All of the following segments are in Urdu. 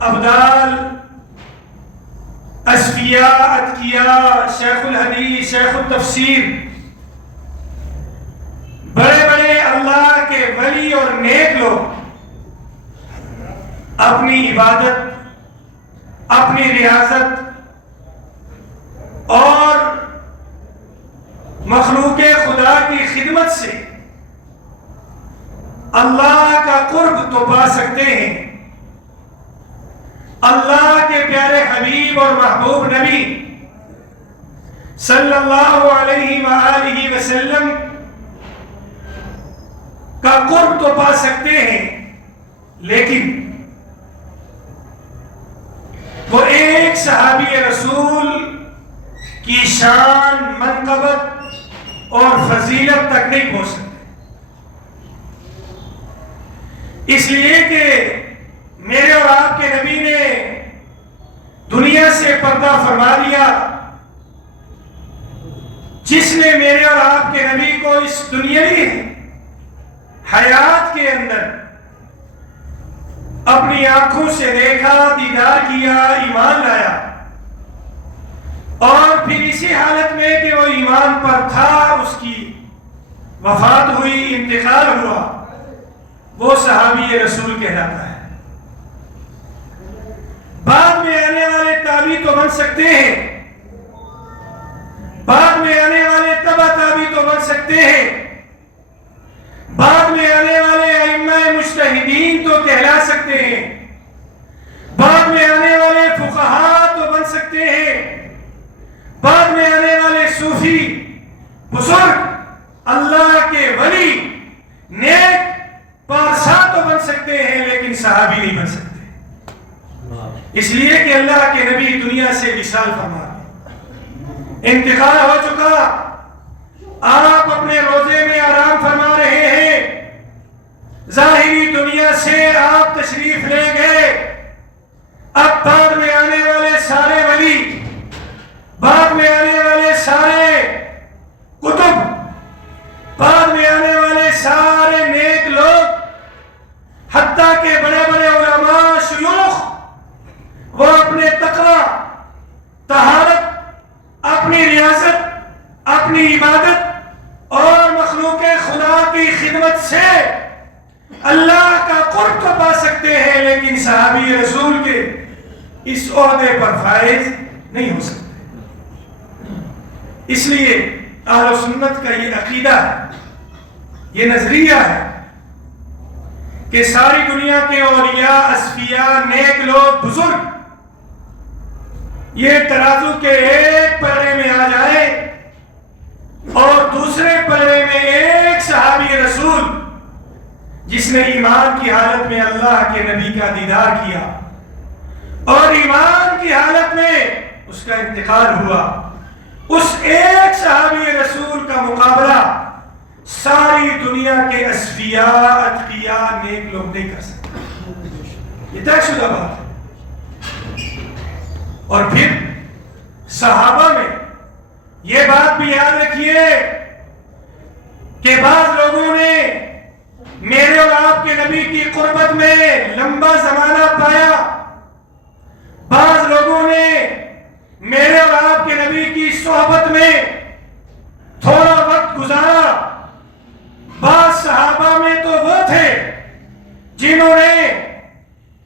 ابدال، اصفیاء، اتقیاء، شیخ الحدیث، شیخ التفسیر، بڑے بڑے اللہ کے ولی اور نیک لوگ اپنی عبادت، اپنی ریاضت اور مخلوق خدا کی خدمت سے اللہ کا قرب تو پا سکتے ہیں، اللہ کے پیارے حبیب اور محبوب نبی صلی اللہ علیہ وآلہ وسلم کا قرب تو پا سکتے ہیں، لیکن وہ ایک صحابی رسول کی شان، منقبت اور فضیلت تک نہیں پہنچ سکتے، اس لیے کہ میرے اور آپ کے نبی نے دنیا سے پردہ فرما دیا۔ جس نے میرے اور آپ کے نبی کو اس دنیاوی حیات کے اندر اپنی آنکھوں سے دیکھا، دیدار کیا، ایمان لایا، اور پھر اسی حالت میں کہ وہ ایمان پر تھا، اس کی وفات ہوئی، انتقال ہوا، وہ صحابی رسول کہلاتا ہے۔ بعد میں آنے والے تابعی تو بن سکتے ہیں، بعد میں آنے والے تبع تابعی تو بن سکتے ہیں، بعد میں آنے والے ائمہ مجتہدین تو کہلا سکتے ہیں، بعد میں آنے والے فقہاء تو بن سکتے ہیں، بعد میں آنے والے صوفی بزرگ، اللہ کے ولی، نیک پارسا تو بن سکتے ہیں، لیکن صحابی نہیں بن سکتے، اس لیے کہ اللہ کے نبی دنیا سے وصال فرما گئے، انتقال ہو چکا، آپ اپنے روزے میں آرام فرما رہے ہیں، ظاہری دنیا سے آپ تشریف لے گئے، اب بعد میں آنے والے سارے ولی، بعد میں آنے والے سارے کتب، بعد میں آنے والے سارے نیک لوگ، حتیٰ کہ بڑے بڑے علماء، شیوخ، وہ اپنے تقوی، طہارت، اپنی ریاضت، اپنی عبادت اور مخلوق خدا کی خدمت سے اللہ کا قرب تو پا سکتے ہیں، لیکن صحابی رسول کے اس عہدے پر فائز نہیں ہو سکتے۔ اس لیے اہل سنت کا یہ عقیدہ ہے، یہ نظریہ ہے کہ ساری دنیا کے اولیاء، اصفیاء، نیک لوگ، بزرگ یہ ترازو کے ایک پلڑے میں آ جائے اور دوسرے پلڑے میں ایک صحابی رسول جس نے ایمان کی حالت میں اللہ کے نبی کا دیدار کیا اور ایمان کی حالت میں اس کا انتقال ہوا، اس ایک صحابی رسول کا مقابلہ ساری دنیا کے اصفیاء، اتقیاء، نیک لوگ نہیں کر سکتے، یہ طے شدہ بات ہے۔ اور پھر صحابہ میں یہ بات بھی یاد رکھیے کہ بعض لوگوں نے میرے اور آپ کے نبی کی قربت میں لمبا زمانہ پایا، بعض لوگوں نے میرے اور آپ کے نبی کی صحبت میں تھوڑا وقت گزارا، بعض صحابہ میں تو وہ تھے جنہوں نے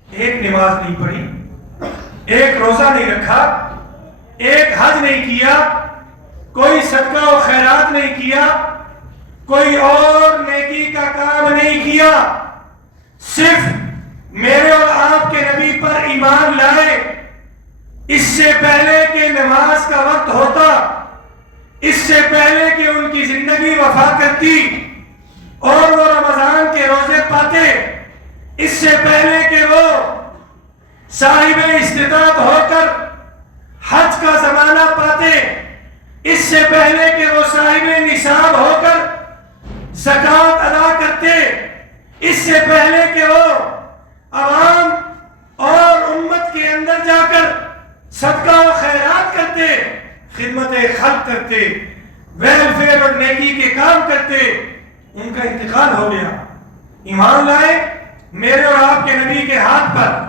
ایک نماز نہیں پڑھی، ایک روزہ نہیں رکھا، ایک حج نہیں کیا، کوئی صدقہ و خیرات نہیں کیا، کوئی اور نیکی کا کام نہیں کیا، صرف میرے اور آپ کے نبی پر ایمان لائے، اس سے پہلے کہ نماز کا وقت ہوتا، اس سے پہلے کہ ان کی زندگی وفا کرتی اور وہ رمضان کے روزے پاتے، اس سے پہلے کہ وہ صاحب استطاعت ہو کر حج کا زمانہ پاتے، اس سے پہلے کہ وہ صاحب نصاب ہو کر زکوٰۃ ادا کرتے، اس سے پہلے کہ وہ عوام اور امت کے اندر جا کر صدقہ و خیرات کرتے، خدمت خلق کرتے، ویلفیئر اور نیکی کے کام کرتے، ان کا انتقال ہو گیا۔ ایمان لائے میرے اور آپ کے نبی کے ہاتھ پر،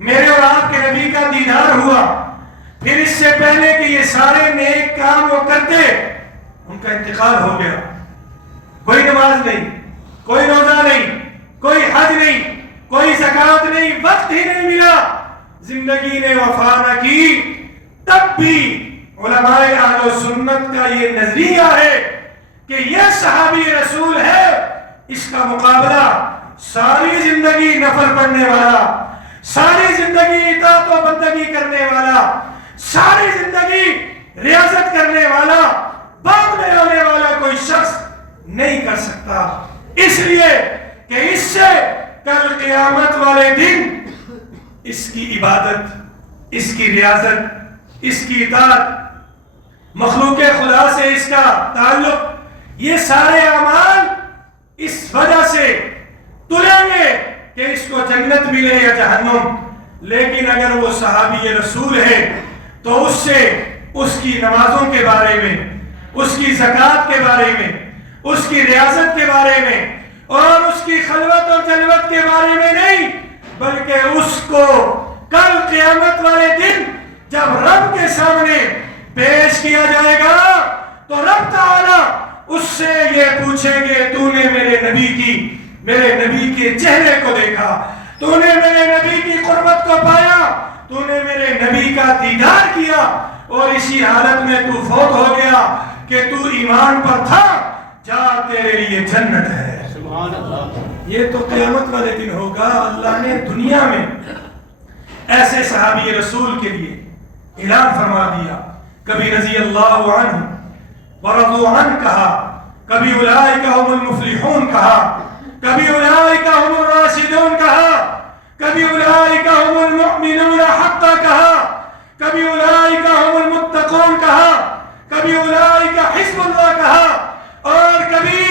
میرے اور آپ کے نبی کا دیدار ہوا، پھر اس سے پہلے کہ یہ سارے نیک کام وہ کرتے ان کا انتقال ہو گیا. کوئی نماز نہیں، کوئی روزہ نہیں، کوئی حج نہیں، کوئی زکوٰۃ نہیں، وقت ہی نہیں ملا، زندگی نے وفا نہ کی. تب بھی علماء اہل سنت کا یہ نظریہ ہے کہ یہ صحابی رسول ہے، اس کا مقابلہ ساری زندگی نفل پڑھنے والا، ساری زندگی اطاعت و بندگی کرنے والا، ساری زندگی ریاضت کرنے والا، بعد میں آنے والا کوئی شخص نہیں کر سکتا. اس لیے کہ اس سے کل قیامت والے دن اس کی عبادت، اس کی ریاضت، اس کی اطاعت، مخلوق خدا سے اس کا تعلق، یہ سارے اعمال اس وجہ سے تلیں گے کہ اس کو جنت ملے یا جہنم. لیکن اگر وہ صحابی رسول ہے تو اس سے اس کی نمازوں کے بارے میں، اس کی زکوٰۃ کے بارے میں، اس کی ریاضت کے بارے میں اور اس کی خلوت اور جلوت کے بارے میں نہیں، بلکہ اس کو کل قیامت والے دن جب رب کے سامنے پیش کیا جائے گا تو رب تعالی اس سے یہ پوچھیں گے، تو نے میرے نبی کے چہرے کو دیکھا، تو نے میرے نبی کی قربت کو پایا، تو نے میرے نبی کا دیدار کیا اور اسی حالت میں تو فوت ہو گیا کہ تو ایمان پر تھا، جا تیرے لیے جنت ہے. سبحان اللہ. یہ تو قیامت والے دن ہوگا. اللہ نے دنیا میں ایسے صحابی رسول کے لیے اعلان فرما دیا، کبھی رضی اللہ عنہ ورضوا عنہ کہا، کبھی اولئک هم المفلحون کہا، کبھی اولئک هم الراشدون کہا، کبھی اولئک هم المؤمنون حقا کہا، کبھی اولئک هم المتقون کہا، کبھی اولئک حزب اللہ کہا، اور کبھی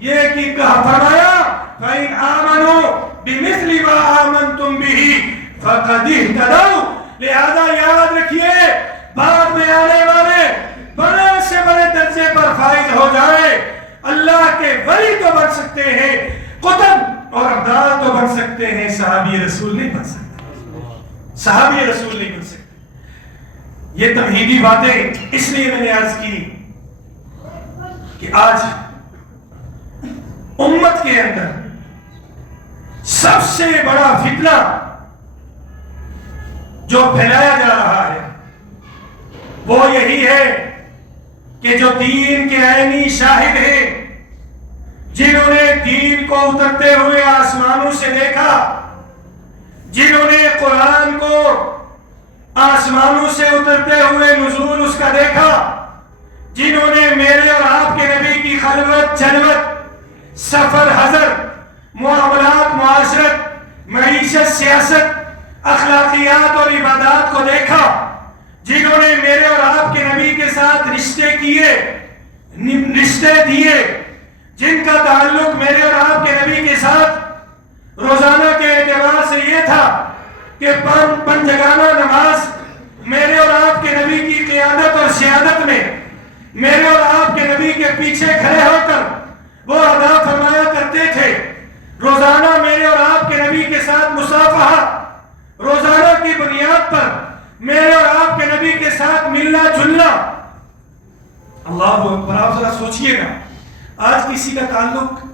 یہ کہ فرمایا فَإِنْ آمَنُوا بِمِثْلِ مَا آمَنْتُمْ بِهِ فَقَدْ اهْتَدَوْا. لہذا یاد رکھیے، بعد میں آنے والے بڑے سے بڑے درجے پر فائز ہو جائے. اللہ کے ولی تو بن سکتے ہیں، قطب اور ابدال تو بن سکتے ہیں، صحابی رسول نہیں بن سکتے. صحابی رسول نہیں بن سکتے. یہ تمہیدی باتیں اس لیے میں نے عرض کی کہ آج امت کے اندر سب سے بڑا فتنہ جو پھیلایا جا رہا ہے وہ یہی ہے کہ جو دین کے عینی شاہد ہیں، جنہوں نے دین کو اترتے ہوئے آسمانوں سے دیکھا، جنہوں نے قرآن کو آسمانوں سے اترتے ہوئے نزول اس کا دیکھا، جنہوں نے میرے اور آپ کے نبی کی خلوت جلوت، سفر حضر، معاملات معاشرت، معیشت سیاست، اخلاقیات اور عبادات کو دیکھا، جنہوں نے میرے اور آپ کے نبی کے ساتھ رشتے کیے، رشتے دیے، جن کا تعلق میرے اور آپ کے نبی کے ساتھ روزانہ کے اعتبار سے یہ تھا کہ پنجگانہ نماز میرے اور آپ کے نبی کی قیادت اور سیادت میں میرے اور آپ کے نبی کے پیچھے کھڑے ہو کر وہ ادا فرمایا کرتے تھے. روزانہ میرے اور آپ کے نبی کے ساتھ مصافحہ، روزانہ کی بنیاد پر میرے اور آپ کے نبی کے ساتھ ملنا جلنا. اللہ اکبر. آپ ذرا سوچئے گا، آج کسی کا تعلق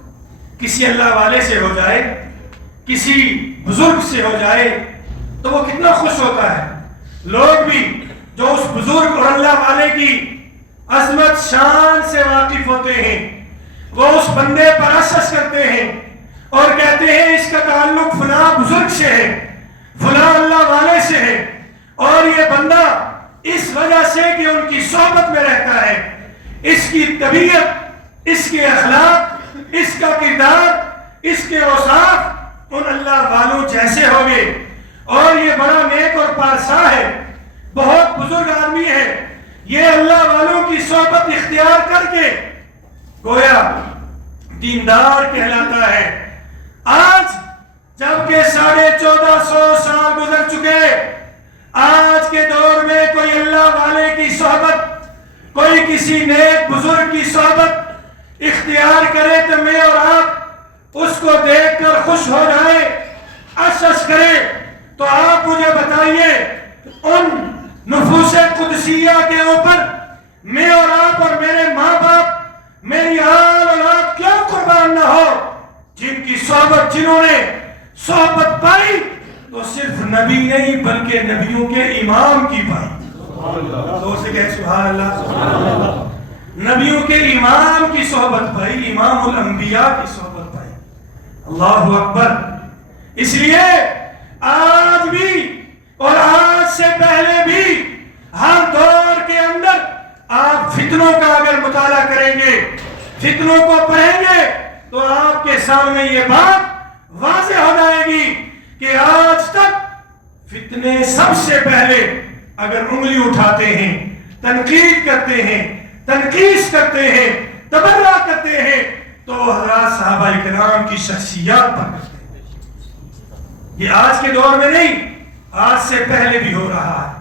کسی اللہ والے سے ہو جائے، کسی بزرگ سے ہو جائے تو وہ کتنا خوش ہوتا ہے. لوگ بھی جو اس بزرگ اور اللہ والے کی عظمت شان سے واقف ہوتے ہیں، وہ اس بندے پر عشش کرتے ہیں اور کہتے ہیں اس کا تعلق فلاں بزرگ سے ہے، فلاں اللہ والے سے ہے، اور یہ بندہ اس وجہ سے کہ ان کی صحبت میں رہتا ہے، اس کی طبیعت، اس کے اخلاق، اس کا کردار، اس کے اوصاف ان اللہ والوں جیسے ہوگے، اور یہ بڑا نیک اور پارسا ہے، بہت بزرگ آدمی ہے، یہ اللہ والوں کی صحبت اختیار کر کے گویا دیندار کہلاتا ہے. آج جبکہ 1450 سال گزر چکے، آج کے دور میں کوئی اللہ والے کی صحبت، کوئی کسی نیک بزرگ کی صحبت اختیار کرے تو میں اور آپ اس کو دیکھ کر خوش ہو جائے، عشش کرے، تو آپ مجھے بتائیں فرمائیے ان نفوس قدسیہ کے اوپر میں اور آپ اور میرے ماں باپ، میری آل اولاد کیوں قربان نہ ہو، جن کی صحبت، جنہوں نے صحبت پائی تو صرف نبی نہیں بلکہ نبیوں کے امام کی پائی۔ زور سے کہے سبحان اللہ۔ نبیوں کے امام کی صحبت پائی، امام الانبیاء کی صحبت پائی۔ اللہ اکبر۔ اس لیے آج بھی اور آج سے پہلے بھی ہر دور کے اندر آپ فتنوں کا اگر مطالعہ کریں گے، فتنوں کو پڑھیں گے تو آپ کے سامنے یہ بات واضح ہو جائے گی کہ آج تک فتنے سب سے پہلے اگر انگلی اٹھاتے ہیں، تنقید کرتے ہیں، تنقیص کرتے ہیں، تبرہ کرتے ہیں تو حضرات صحابہ کرام کی شخصیات پر کرتے ہیں۔ یہ آج کے دور میں نہیں، آج سے پہلے بھی ہو رہا ہے۔